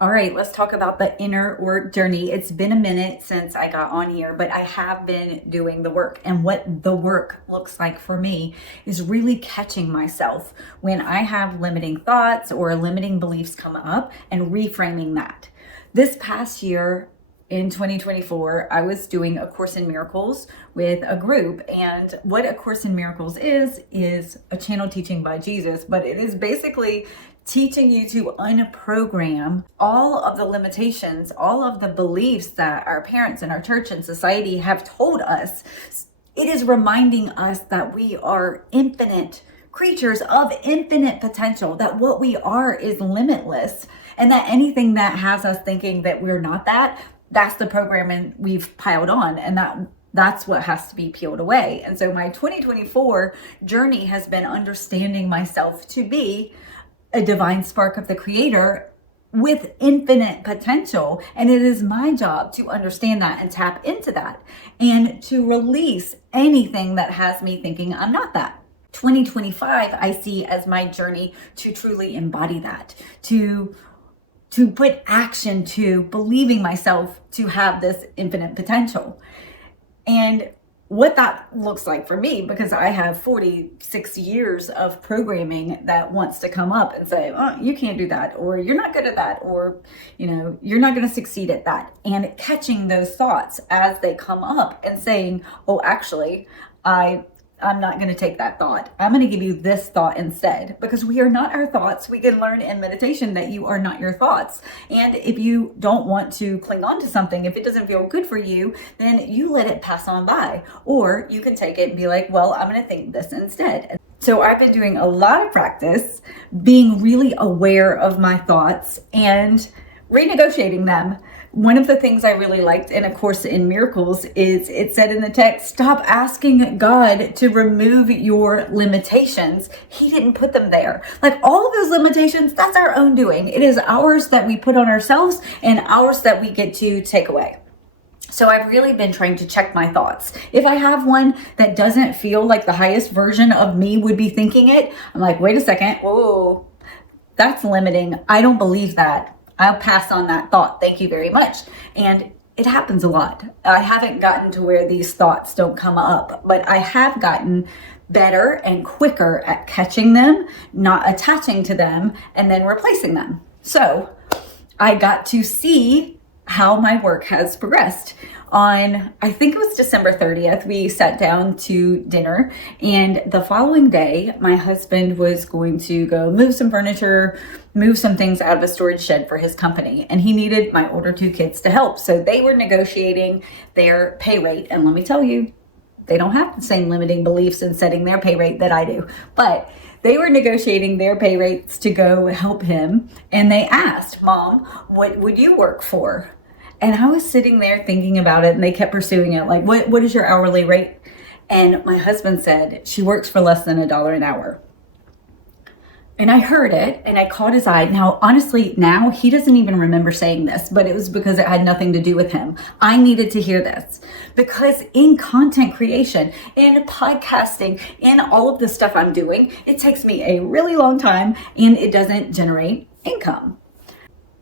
All right, let's talk about the inner work journey. It's been a minute since I got on here, but I have been doing the work. And what the work looks like for me is really catching myself when I have limiting thoughts or limiting beliefs come up and reframing that. This past year, in 2024, I was doing A Course in Miracles with a group. And what A Course in Miracles is a channel teaching by Jesus, but it is basically teaching you to unprogram all of the limitations, all of the beliefs that our parents and our church and society have told us. It is reminding us that we are infinite creatures of infinite potential, that what we are is limitless, and that anything that has us thinking that we're not that, that's the programming we've piled on, and that's what has to be peeled away. And so my 2024 journey has been understanding myself to be a divine spark of the Creator with infinite potential. And it is my job to understand that and tap into that and to release anything that has me thinking I'm not that. 2025, I see as my journey to truly embody that, to put action to believing myself to have this infinite potential. And what that looks like for me, because I have 46 years of programming that wants to come up and say, oh, you can't do that, or you're not good at that, or, you're not going to succeed at that. And catching those thoughts as they come up and saying, oh, actually, I'm not going to take that thought. I'm going to give you this thought instead, because we are not our thoughts. We can learn in meditation that you are not your thoughts. And if you don't want to cling on to something, if it doesn't feel good for you, then you let it pass on by. Or you can take it and be like, well, I'm going to think this instead. So I've been doing a lot of practice, being really aware of my thoughts and renegotiating them. One of the things I really liked in A Course in Miracles is it said in the text, stop asking God to remove your limitations. He didn't put them there. Like all of those limitations, that's our own doing. It is ours that we put on ourselves and ours that we get to take away. So I've really been trying to check my thoughts. If I have one that doesn't feel like the highest version of me would be thinking it, I'm like, wait a second. Whoa, that's limiting. I don't believe that. I'll pass on that thought. Thank you very much. And it happens a lot. I haven't gotten to where these thoughts don't come up, but I have gotten better and quicker at catching them, not attaching to them, and then replacing them. So I got to see how my work has progressed. On, I think it was December 30th, we sat down to dinner, and the following day, my husband was going to go move some furniture, move some things out of a storage shed for his company, and he needed my older two kids to help. So they were negotiating their pay rate, and let me tell you, they don't have the same limiting beliefs in setting their pay rate that I do, but they were negotiating their pay rates to go help him, and they asked, Mom, what would you work for? And I was sitting there thinking about it, and they kept pursuing it. Like, what is your hourly rate? And my husband said, she works for less than $1 an hour. And I heard it, and I caught his eye. Now, honestly, now he doesn't even remember saying this, but it was because it had nothing to do with him. I needed to hear this because in content creation, in podcasting, in all of the stuff I'm doing, it takes me a really long time, and it doesn't generate income.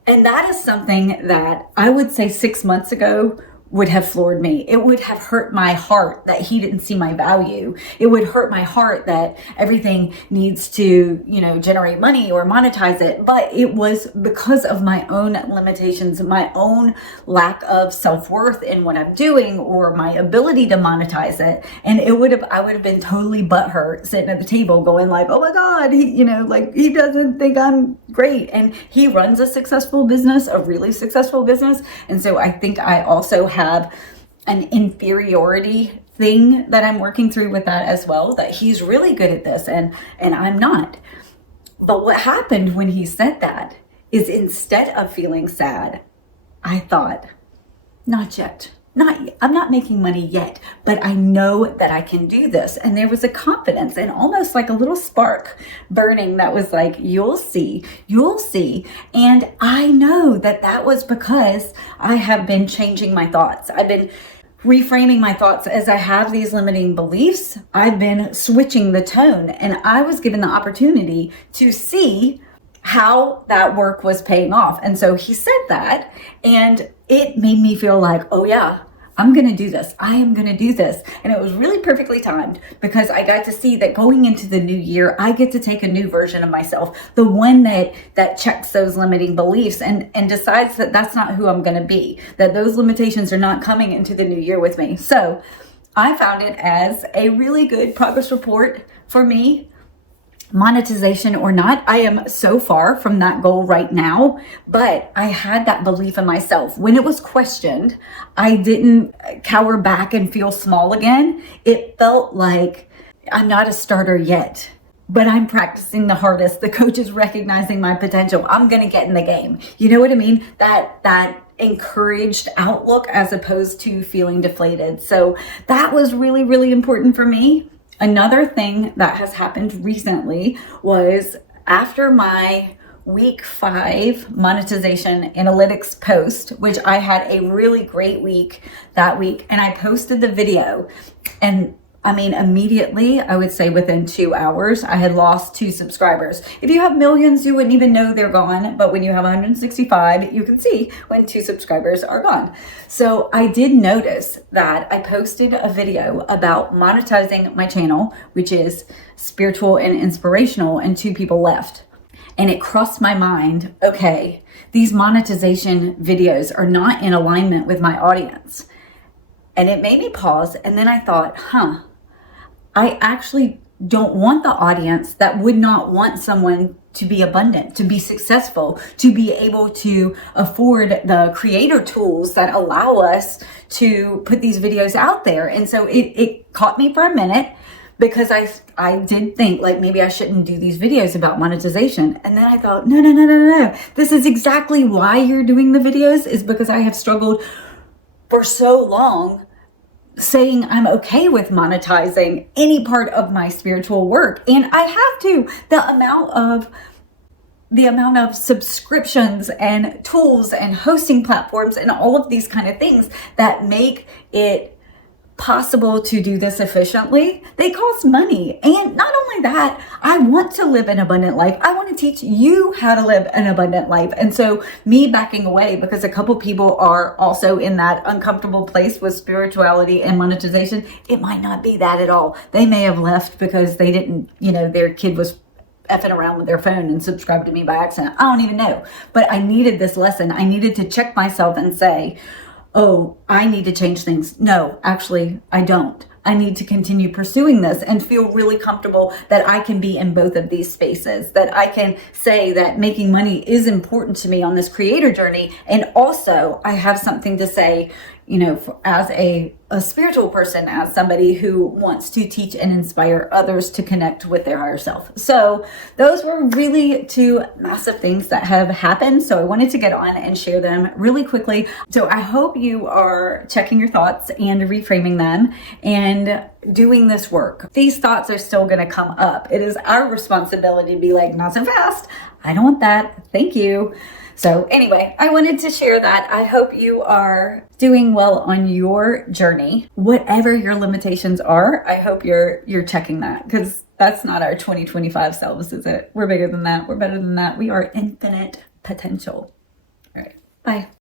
And that is something that I would say 6 months ago would have floored me. It would have hurt my heart that he didn't see my value. It would hurt my heart that everything needs to, generate money or monetize it. But it was because of my own limitations, my own lack of self-worth in what I'm doing or my ability to monetize it. And I would have been totally butthurt sitting at the table going like, oh my God, he doesn't think I'm great. And he runs a successful business, a really successful business. And so I think I also have an inferiority thing that I'm working through with that as well, that he's really good at this and I'm not. But what happened when he said that is instead of feeling sad, I thought, not yet. I'm not making money yet, but I know that I can do this. And there was a confidence and almost like a little spark burning that was like, you'll see. And I know that was because I have been changing my thoughts. I've been reframing my thoughts as I have these limiting beliefs. I've been switching the tone, and I was given the opportunity to see how that work was paying off. And so he said that, and it made me feel like, oh yeah, I'm going to do this. I am going to do this. And it was really perfectly timed because I got to see that going into the new year, I get to take a new version of myself, the one that checks those limiting beliefs and decides that that's not who I'm going to be, that those limitations are not coming into the new year with me. So I found it as a really good progress report for me. Monetization or not, I am so far from that goal right now, but I had that belief in myself. When it was questioned, I didn't cower back and feel small again. It felt like I'm not a starter yet, but I'm practicing the hardest. The coach is recognizing my potential. I'm going to get in the game. You know what I mean? That encouraged outlook as opposed to feeling deflated. So that was really, really important for me. Another thing that has happened recently was after my week 5 monetization analytics post, which I had a really great week that week, and I posted the video, and I mean, immediately, I would say within 2 hours, I had lost 2 subscribers. If you have millions, you wouldn't even know they're gone. But when you have 165, you can see when 2 subscribers are gone. So I did notice that I posted a video about monetizing my channel, which is spiritual and inspirational, and 2 people left. And it crossed my mind, okay, these monetization videos are not in alignment with my audience. And it made me pause. And then I thought, I actually don't want the audience that would not want someone to be abundant, to be successful, to be able to afford the creator tools that allow us to put these videos out there. And so it caught me for a minute because I did think like maybe I shouldn't do these videos about monetization. And then I thought, no. This is exactly why you're doing the videos, is because I have struggled for so long saying I'm okay with monetizing any part of my spiritual work. And I have to. The amount of subscriptions and tools and hosting platforms and all of these kind of things that make it possible to do this efficiently, they cost money. And not only that, I want to live an abundant life. I want to teach you how to live an abundant life. And so me backing away because a couple people are also in that uncomfortable place with spirituality and monetization, it might not be that at all. They may have left because they didn't, their kid was effing around with their phone and subscribed to me by accident. I don't even know. But I needed this lesson. I needed to check myself and say, oh, I need to change things. No, actually, I don't. I need to continue pursuing this and feel really comfortable that I can be in both of these spaces, that I can say that making money is important to me on this creator journey. And also I have something to say, as a spiritual person, as somebody who wants to teach and inspire others to connect with their higher self. So those were really 2 massive things that have happened. So I wanted to get on and share them really quickly. So I hope you are checking your thoughts and reframing them and doing this work. These thoughts are still going to come up. It is our responsibility to be like, not so fast. I don't want that. Thank you. So anyway, I wanted to share that. I hope you are doing well on your journey. Whatever your limitations are, I hope you're checking that, because that's not our 2025 selves, is it? We're bigger than that. We're better than that. We are infinite potential. All right. Bye.